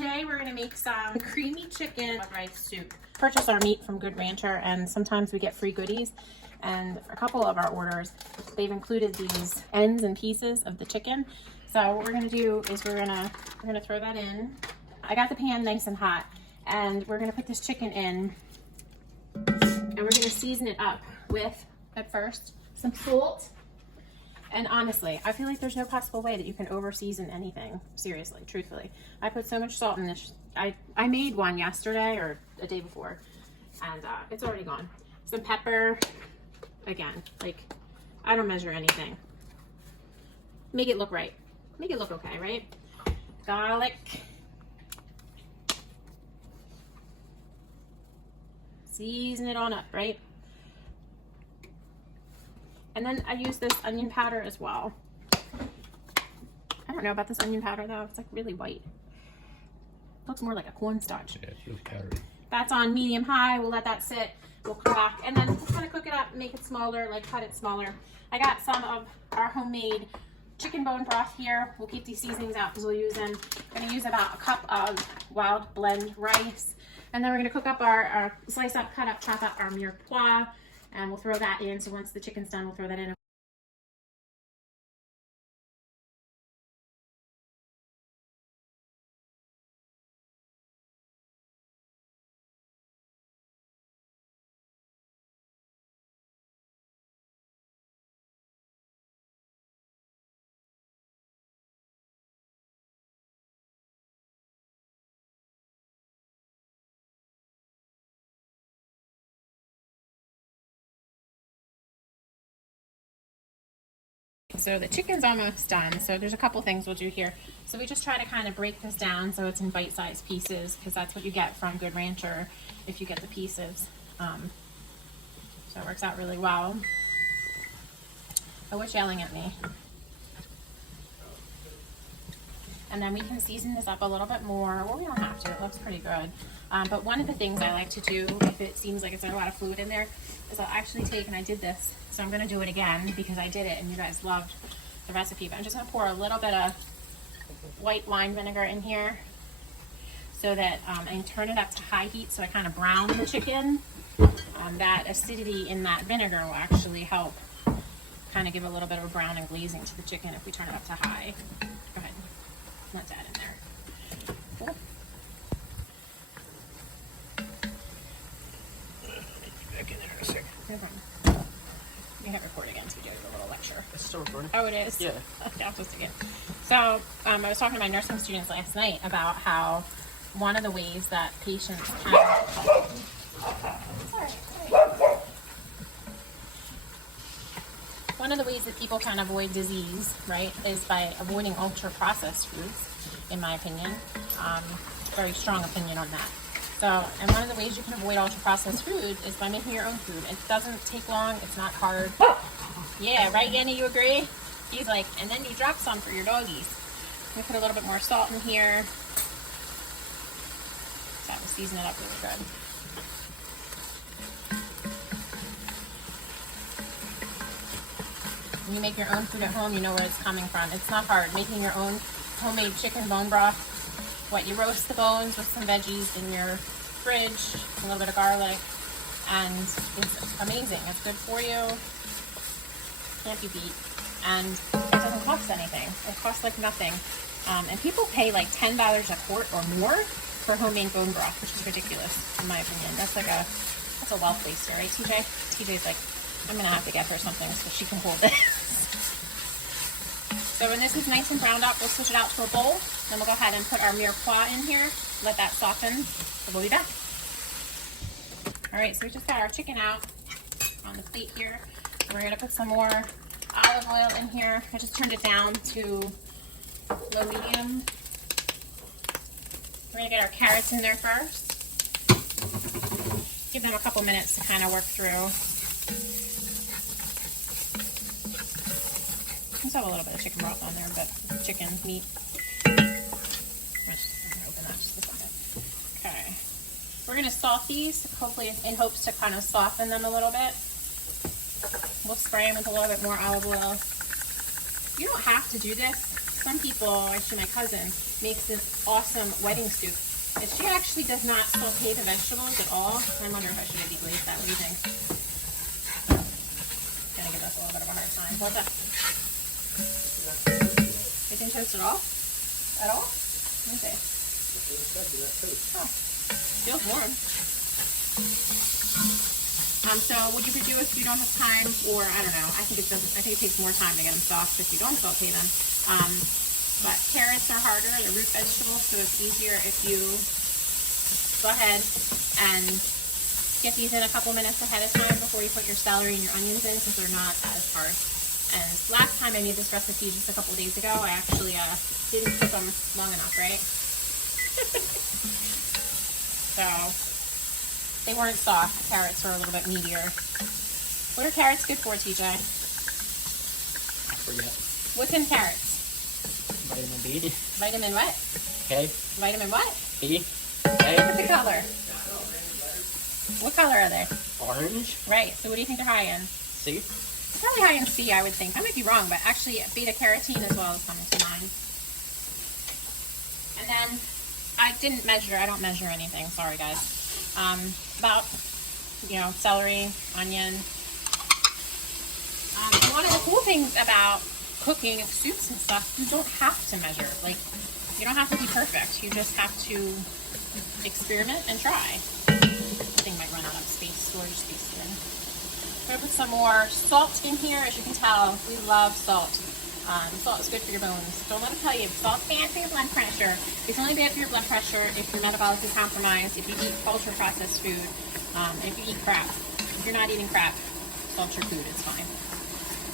today we're gonna make some creamy chicken rice soup. Purchase our meat from Good Rancher, and sometimes we get free goodies. And for a couple of our orders, they've included these ends and pieces of the chicken. So what we're gonna do is we're gonna throw that in. I got the pan nice and hot, and we're gonna put this chicken in, and we're gonna season it up with, at first, some salt. And honestly, I feel like there's no possible way that you can over season anything. Seriously, truthfully. I put so much salt in this. I made one yesterday or a day before, and it's already gone. Some pepper. Again, like, I don't measure anything. Make it look right. Make it look okay, right? Garlic. Season it on up, right? And then I use this onion powder as well. I don't know about this onion powder though. It's like really white. Looks more like a cornstarch. Yeah, it's really powdery. That's on medium high. We'll let that sit. We'll come back and then we'll kind of cook it up, make it smaller, like cut it smaller. I got some of our homemade chicken bone broth here. We'll keep these seasonings out because we'll use them. I'm gonna use about a cup of wild blend rice. And then we're gonna cook up our slice up, cut up, chop up our mirepoix, and we'll throw that in. So once the chicken's done, we'll throw that in. So the chicken's almost done. So there's a couple things we'll do here. So we just try to kind of break this down so it's in bite-sized pieces, because that's what you get from Good Rancher if you get the pieces. So it works out really well. Oh, what's yelling at me? And then we can season this up a little bit more. Well, we don't have to. It looks pretty good. But one of the things I like to do, if it seems like it's got a lot of fluid in there, is I'll actually take, and I did this, so I'm going to do it again because I did it and you guys loved the recipe. But I'm just going to pour a little bit of white wine vinegar in here so that, and turn it up to high heat so I kind of brown the chicken. That acidity in that vinegar will actually help kind of give a little bit of a brown and glazing to the chicken if we turn it up to high. Go ahead. Let that in there. Cool. Back in there in a second. No problem. You hit record again so we do a little lecture. It's still recording? Oh, it is? Yeah. Okay, I'll just again. So, I was talking to my nursing students last night about how one of the ways that patients can... One of the ways that people can avoid disease, right, is by avoiding ultra-processed foods, in my opinion. Very strong opinion on that. So, and one of the ways you can avoid ultra-processed food is by making your own food. It doesn't take long. It's not hard. Yeah, right, Yanni, you agree? He's like, and then you drop some for your doggies. We put a little bit more salt in here. So that will season it up really good. When you make your own food at home, you know where it's coming from. It's not hard. Making your own homemade chicken bone broth. What, you roast the bones with some veggies in your fridge, a little bit of garlic, and it's amazing. It's good for you. Can't be beat. And it doesn't cost anything. It costs like nothing. And people pay like $10 a quart or more for homemade bone broth, which is ridiculous in my opinion. That's a wealth waster, right, TJ? TJ's like, I'm gonna have to get her something so she can hold this. So when this is nice and browned up, we'll switch it out to a bowl. Then we'll go ahead and put our mirepoix in here, let that soften. So we'll be back. All right, so we just got our chicken out on the plate here. We're gonna put some more olive oil in here. I just turned it down to low medium. We're gonna get our carrots in there first. Give them a couple minutes to kind of work through. Just have a little bit of chicken broth on there, but chicken, meat. I'm gonna open that just a second. Okay. We're gonna salt these, hopefully in hopes to kind of soften them a little bit. We'll spray them with a little bit more olive oil. You don't have to do this. Some people, actually my cousin, makes this awesome wedding soup. And she actually does not saute the vegetables at all. I wonder if I should have deglaze that. What do you think? Gonna give us a little bit of a hard time. What's up? You didn't toast it all? At all? Let me see. Oh, feels warm. So what you could do if you don't have time, or I don't know, I think it takes more time to get them soft if you don't saute them. But carrots are harder, they're root vegetables, so it's easier if you go ahead and get these in a couple minutes ahead of time before you put your celery and your onions in, since they're not as hard. And last time I made this recipe just a couple days ago, I actually didn't cook them long enough, right? So they weren't soft. Carrots are a little bit meatier. What are carrots good for, TJ? I forget. What's in carrots? Vitamin B. Vitamin what? K. Vitamin what? B. Look A. at the color. What color are they? Orange. Right. So what do you think they're high in? C. Probably high in C, I would think. I might be wrong, but actually beta carotene as well is coming to mind. And then I didn't measure. I don't measure anything. Sorry, guys. About, celery, onion. One of the cool things about cooking soups and stuff, you don't have to measure. Like, you don't have to be perfect. You just have to experiment and try. I think I might run out of storage space here. I'm gonna put some more salt in here. As you can tell, we love salt. Salt is good for your bones. Don't let me tell you, salt's bad for your blood pressure. It's only bad for your blood pressure if you're metabolically compromised, if you eat ultra processed food, if you eat crap. If you're not eating crap, salt's your food, it's fine.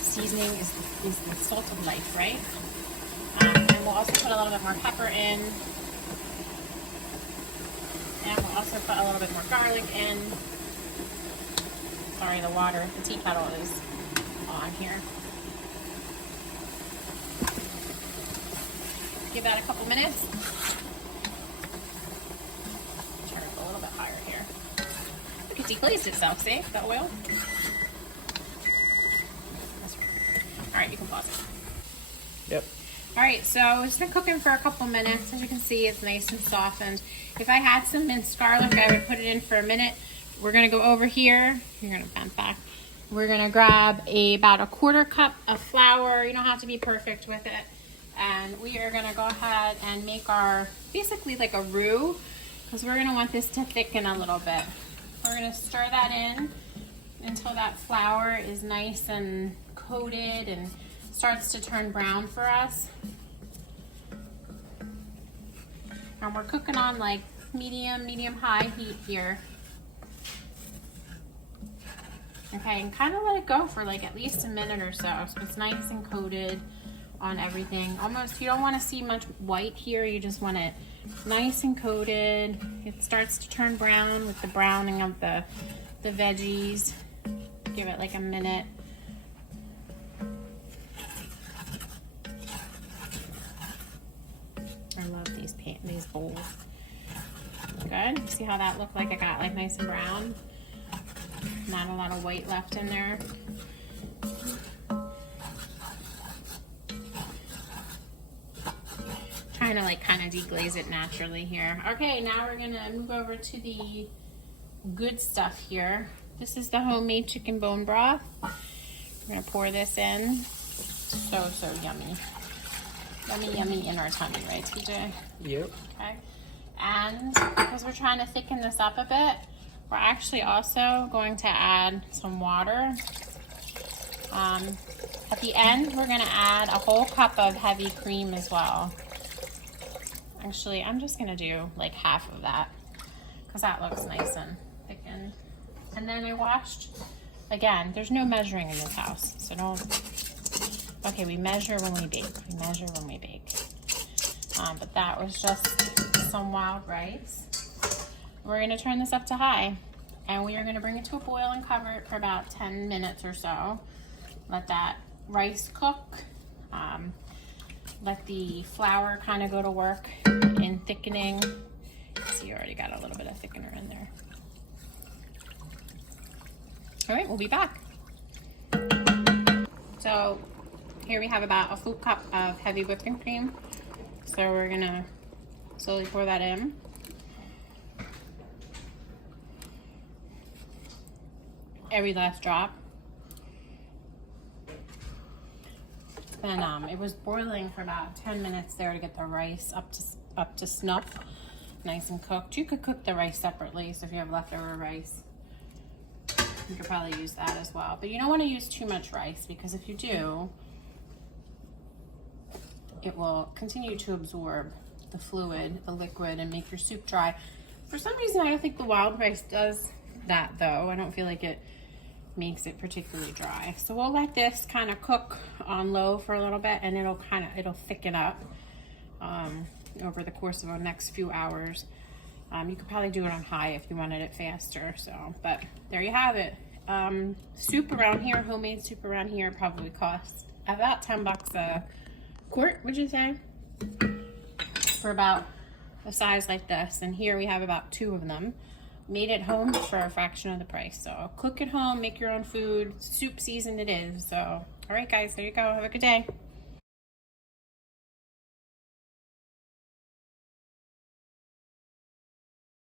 Seasoning is the salt of life, right? And we'll also put a little bit more pepper in. And we'll also put a little bit more garlic in. Sorry, the tea kettle is on here. Give that a couple minutes. Turn it a little bit higher here. Look, it deglazed itself, see? The oil. Alright, you can pause it. Yep. Alright, so it's been cooking for a couple minutes. As you can see, it's nice and softened. If I had some minced garlic, I would put it in for a minute. We're going to go over here. You're going to bend back. We're going to grab about a 1/4 cup of flour. You don't have to be perfect with it. And we are going to go ahead and make our, basically like a roux, because we're going to want this to thicken a little bit. We're going to stir that in until that flour is nice and coated and starts to turn brown for us. And we're cooking on like medium-high heat here. Okay, and kind of let it go for like at least a minute or so it's nice and coated on everything. Almost, you don't want to see much white here, you just want it nice and coated. It starts to turn brown with the browning of the veggies. Give it like a minute. I love these bowls. Good. See how that looked like it got like nice and brown? Not a lot of white left in there. Trying to like kind of deglaze it naturally here. Okay, now we're gonna move over to the good stuff here. This is the homemade chicken bone broth. We're gonna pour this in. So yummy. Yummy in our tummy, right, TJ? Yep. Okay. And because we're trying to thicken this up a bit, we're actually also going to add some water. At the end, we're going to add a whole cup of heavy cream as well. Actually, I'm just going to do like half of that because that looks nice and thickened. And then I washed, again, there's no measuring in this house, so don't, okay, we measure when we bake. We measure when we bake. But that was just some wild rice. We're going to turn this up to high, and we are going to bring it to a boil and cover it for about 10 minutes or so. Let that rice cook. Let the flour kind of go to work in thickening. See, you already got a little bit of thickener in there. All right, we'll be back. So here we have about a full cup of heavy whipping cream. So we're gonna Slowly pour that in. Every last drop. And it was boiling for about 10 minutes there to get the rice up to snuff, nice and cooked. You could cook the rice separately, so if you have leftover rice, you could probably use that as well. But you don't want to use too much rice, because if you do, it will continue to absorb the fluid, the liquid, and make your soup dry. For some reason, I don't think the wild rice does that though. I don't feel like it makes it particularly dry. So we'll let this kind of cook on low for a little bit, and it'll thicken up over the course of the next few hours. You could probably do it on high if you wanted it faster. So, but there you have it. Soup around here, homemade soup around here, probably costs about $10 a quart, would you say? For about a size like this. And here we have about 2 of them. Made at home for a fraction of the price. So cook at home, make your own food. Soup season it is. So, all right guys, there you go. Have a good day.